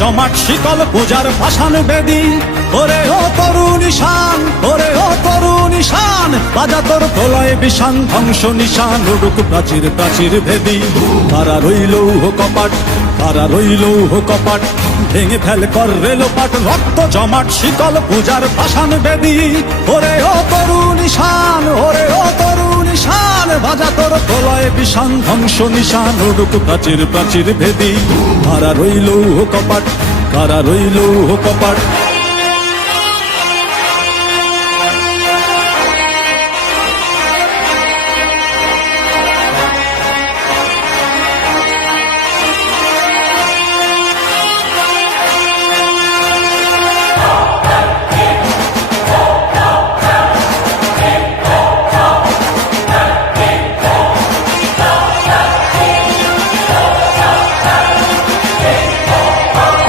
জমাট শিকল পূজার ভাসান বেদি। ওরে ও তরুণ ঈশান, ওরে ও তরুণ ঈশান, বাজা তোর প্রলয় বিষান ধ্বংস নিশান, উড়ুক প্রাচীর প্রাচীর ভেদি। কারা রইল কপাট, কারা রইল কপাট, ভেঙে ফেল কর রেলোপাট, রক্ত জমাট শিকল পূজার ভাসান বেদি। ওরে ও তরুণ ঈশান, ওরে ও তরুণ ঈশান, বাজা তোর প্রলয় বিষান ধ্বংস নিশান, উড়ুক প্রাচীর প্রাচীর ভেদি। কারা রইল কপাট, কারা রইল কপাট।